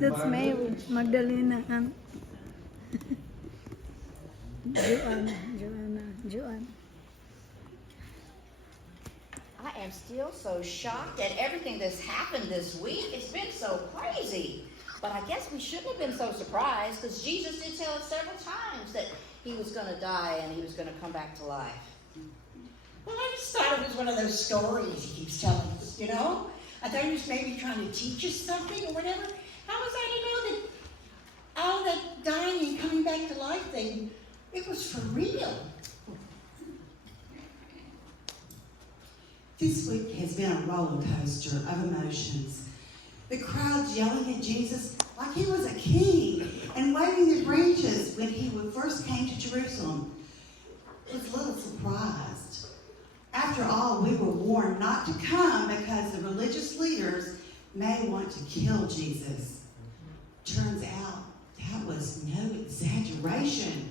That's Mary, Magdalena, and Joanna. I am still so shocked at everything that's happened this week. It's been so crazy. But I guess we shouldn't have been so surprised because Jesus did tell us several times that he was going to die and he was going to come back to life. Well, I just thought it was one of those stories he keeps telling us, you know? I thought he was maybe trying to teach us something or whatever. How was I to know that all that dying and coming back to life thing, it was for real? This week has been a roller coaster of emotions. The crowds yelling at Jesus like he was a king and waving the branches when he first came to Jerusalem. I was a little surprised. After all, we were warned not to come because the religious leaders may want to kill Jesus. Turns out that was no exaggeration.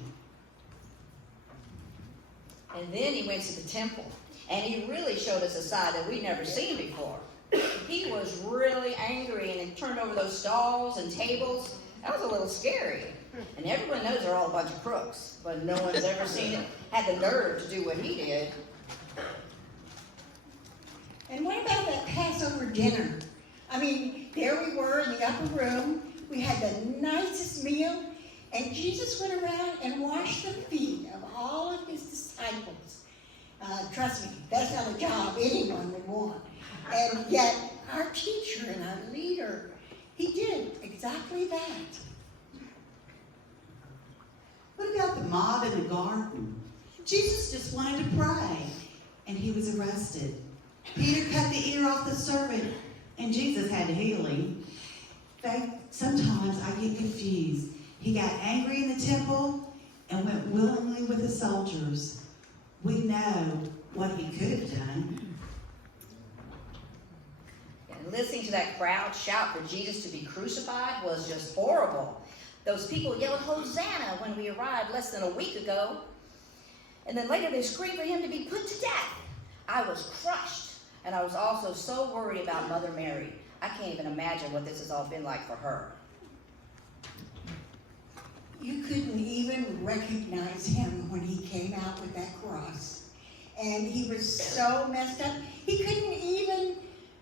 And then he went to the temple. And he really showed us a side that we'd never seen before. He was really angry and he turned over those stalls and tables. That was a little scary. And everyone knows they're all a bunch of crooks, but no one's ever seen it, had the nerve to do what he did. And what about that Passover dinner? I mean, there we were in the upper room. We had the nicest meal. And Jesus went around and washed the feet of all of his disciples. Trust me, that's not a job anyone would want. And yet, our teacher and our leader, he did exactly that. What about the mob in the garden? Jesus just wanted to pray, and he was arrested. Peter cut the ear off the servant, and Jesus had to heal him. In fact, sometimes I get confused. He got angry in the temple and went willingly with the soldiers. We know what he could have done. And listening to that crowd shout for Jesus to be crucified was just horrible. Those people yelled Hosanna when we arrived less than a week ago. And then later they screamed for him to be put to death. I was crushed. And I was also so worried about Mother Mary. I can't even imagine what this has all been like for her. You couldn't even recognize him when he came out with that cross. And he was so messed up, he couldn't even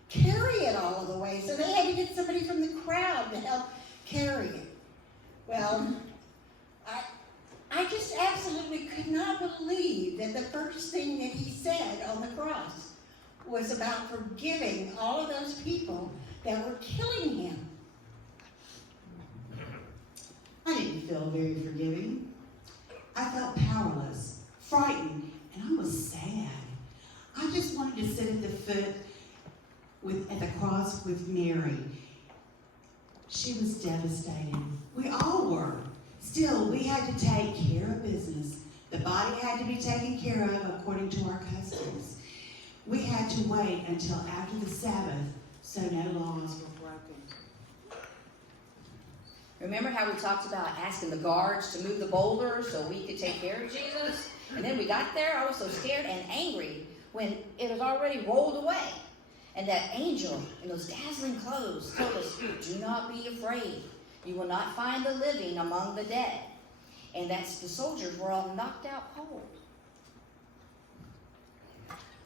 carry it all of the way. So they had to get somebody from the crowd to help carry it. Well, I just absolutely could not believe that the first thing that he said on the cross was about forgiving all of those people that were killing him. I didn't feel very forgiving. I felt powerless, frightened, and almost sad. I just wanted to sit at the foot at the cross with Mary. She was devastated. We all were. Still, we had to take care of business. The body had to be taken care of according to our customs. We had to wait until after the Sabbath so no laws were broken. Remember how we talked about asking the guards to move the boulder so we could take care of Jesus? And then we got there, I was so scared and angry when it was already rolled away. And that angel in those dazzling clothes told us, do not be afraid. You will not find the living among the dead. And that's the soldiers were all knocked out cold.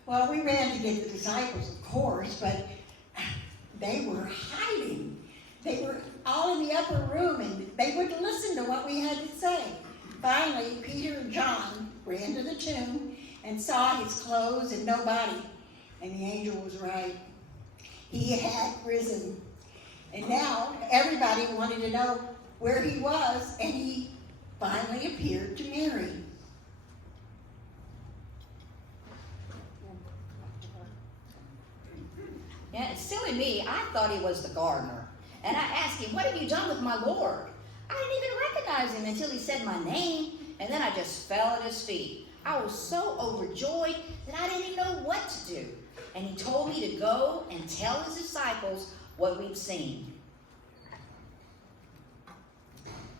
Well, we ran to get the disciples, of course, but they were hiding. They were all in the upper room, and they wouldn't listen to what we had to say. Finally, Peter and John ran to the tomb and saw his clothes and no body. And the angel was right. He had risen. And now everybody wanted to know where he was, and he finally appeared to Mary. Yeah, it's silly me, I thought he was the gardener. And I asked him, what have you done with my Lord? I didn't even recognize him until he said my name, and then I just fell at his feet. I was so overjoyed that I didn't even know what to do. And he told me to go and tell his disciples what we've seen.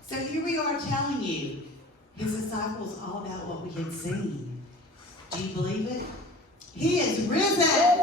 So here we are telling you, his disciples, all about what we had seen. Do you believe it? He is risen!